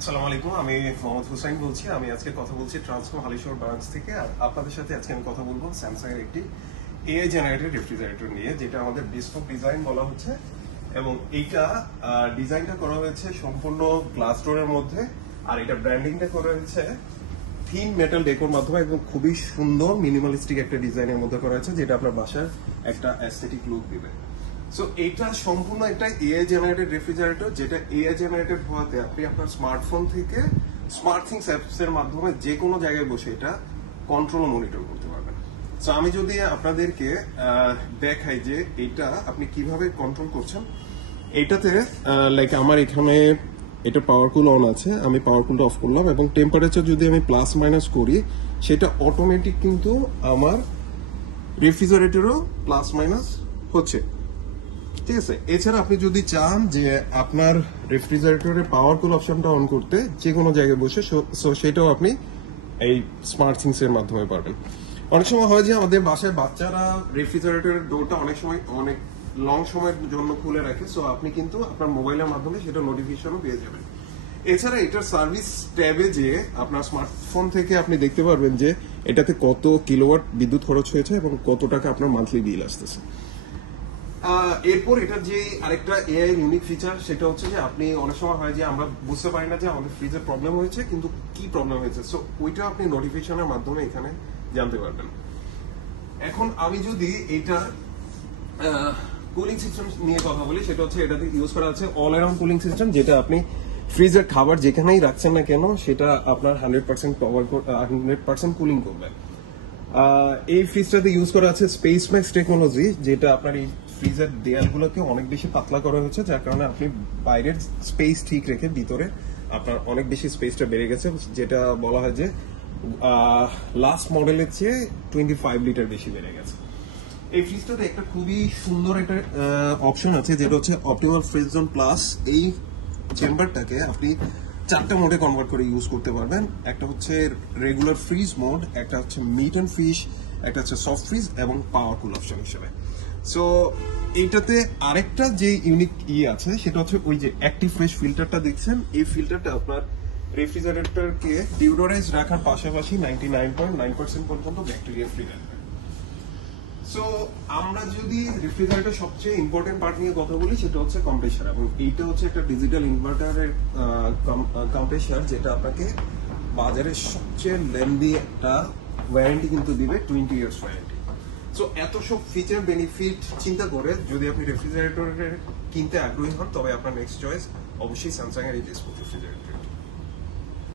আসসালামু আলাইকুম, আমি মোহাম্মদ হুসাইন বলছি। আমি আজকে কথা বলছি ট্রান্সকম হালিশহর ব্রাঞ্চ থেকে। আর আপনাদের সাথে আজকে আমি কথা বলবো স্যামসাং এর একটি এআই জেনারেটেড রেফ্রিজারেটর নিয়ে, যেটা আমাদের বেস্টক ডিজাইন বলা হচ্ছে। এবং এইটা ডিজাইনটা করা হয়েছে সম্পূর্ণ গ্লাস ডোরের মধ্যে, আর এটা ব্র্যান্ডিংটা করা হয়েছে থিন মেটাল ডেকোর মাধ্যমে এবং খুবই সুন্দর মিনিমালিস্টিক একটা ডিজাইনের মধ্যে করা হয়েছে, যেটা আপনার বাসার একটা অ্যাস্থেটিক লুক দিবে। সো এটা সম্পূর্ণ একটা এআই জেনারেটেড রেফ্রিজারেটর, যেটা এআই জেনারেটেড হওয়াতে আপনি আপনার স্মার্টফোন থেকে স্মার্ট থিংস অ্যাপস এর মাধ্যমে যে কোনো জায়গায় বসে এটা কন্ট্রোল মনিটর করতে পারবেন। সো আমি যদি আপনাদেরকে দেখাই যে এটা আপনি কিভাবে কন্ট্রোল করছেন, এইটাতে লাইক আমার এখানে এটা পাওয়ার কুল অন আছে, আমি পাওয়ার কুলটা অফ করলাম এবং টেম্পারেচার যদি আমি প্লাস মাইনাস করি, সেটা অটোমেটিক কিন্তু আমার রেফ্রিজারেটরও প্লাস মাইনাস হচ্ছে। ঠিক আছে। এছাড়া আপনি যদি চান যে আপনার রেফ্রিজারেটরের পাওয়ার কুল অপশনটা অন করতে যে কোনো জায়গায় বসে, সো সেটাও আপনি এই স্মার্ট থিংস এর মাধ্যমে পারবেন। অনেক সময় হয় যে আমাদের বাসায় বাচ্চারা রেফ্রিজারেটরের ডোরটা অনেক সময় অনেক লং সময়ের জন্য খুলে রাখে, সো আপনি কিন্তু আপনার মোবাইলের মাধ্যমে সেটা নোটিফিকেশনও পেয়ে যাবেন। এছাড়া এটার সার্ভিস ট্যাবে যে আপনার স্মার্টফোন থেকে আপনি দেখতে পারবেন যে এটাতে কত কিলোওয়াট বিদ্যুৎ খরচ হয়েছে এবং কত টাকা আপনার মান্থলি বিল আসতেছে। এরপর এটার যে আরেকটা এআই ইউনিক ফিচার, সেটা হচ্ছে যে আপনি অনেক সময় হয় যে আমরা বুঝতে পারি না যে আমাদের ফ্রিজের প্রবলেম হয়েছে, কিন্তু কি প্রবলেম হয়েছে, সো ওইটা আপনি নোটিফিকেশনের মাধ্যমে এখানে জানতে পারবেন। এখন আমি যদি এটা কুলিং সিস্টেম নিয়ে কথা বলি, সেটা হচ্ছে এটাতে ইউজ করা আছে অল অ্যারাউন্ড কুলিং সিস্টেম, যেটা আপনি ফ্রিজের খাবার যেখানেই রাখছেন না কেন সেটা আপনার 100% কুলিং করবে। এই ফ্রিজটাতে ইউজ করা আছে স্পেস ম্যাক্স টেকনোলজি, যেটা আপনার এই ফ্রিজের দেয়ালগুলোকে অনেক বেশি পাতলা করা হয়েছে, যার কারণে আপনি বাইরের স্পেস ঠিক রেখে ভিতরে আপনার অনেক বেশি স্পেসটা বেড়ে গেছে, যেটা বলা হয় যে লাস্ট মডেলের চেয়ে 25 লিটার বেশি বেড়ে গেছে। এই ফ্রিজটাতে একটা খুবই সুন্দর একটা অপশন আছে, যেটা হচ্ছে অপটিমাল ফ্রিজ জোন প্লাস। এই চেম্বারটাকে আপনি 4টা মোডে কনভার্ট করে ইউজ করতে পারবেন। একটা হচ্ছে রেগুলার ফ্রিজ মোড, একটা হচ্ছে মিট অ্যান্ড ফিশ, একটা হচ্ছে সফট ফ্রিজ এবং পাওয়ার কুল অপশন হিসেবে। সো এইটাতে আরেকটা যে ইউনিক আছে, সেটা হচ্ছে ওই যে অ্যাক্টিভ ফ্রেশ ফিল্টারটা দেখছেন। এই ফিল্টারটা আপনার রেফ্রিজারেটরকে ডিওডোরাইজ রাখার পাশাপাশি 99.9% পর্যন্ত ব্যাকটেরিয়া ফ্রি রাখবে। সো আমরা যদি রেফ্রিজারেটর সবচেয়ে ইম্পর্টেন্ট পার্ট নিয়ে কথা বলি, সেটা হচ্ছে কম্প্রেসার, এবং এইটা হচ্ছে একটা ডিজিটাল ইনভার্টারের কম্প্রেসার, যেটা আপনাকে বাজারের সবচেয়ে লেন্দি একটা ওয়ারেন্টি কিন্তু দিবে, 20 ইয়ার্স ওয়ারেন্টি। সো এত সব ফিচার বেনিফিট চিন্তা করে যদি আপনি রেফ্রিজারেটর কিনতে আগ্রহী হন, তবে আপনার নেক্সট চয়েস অবশ্যই স্যামসাং এর এই রেফ্রিজারেটর।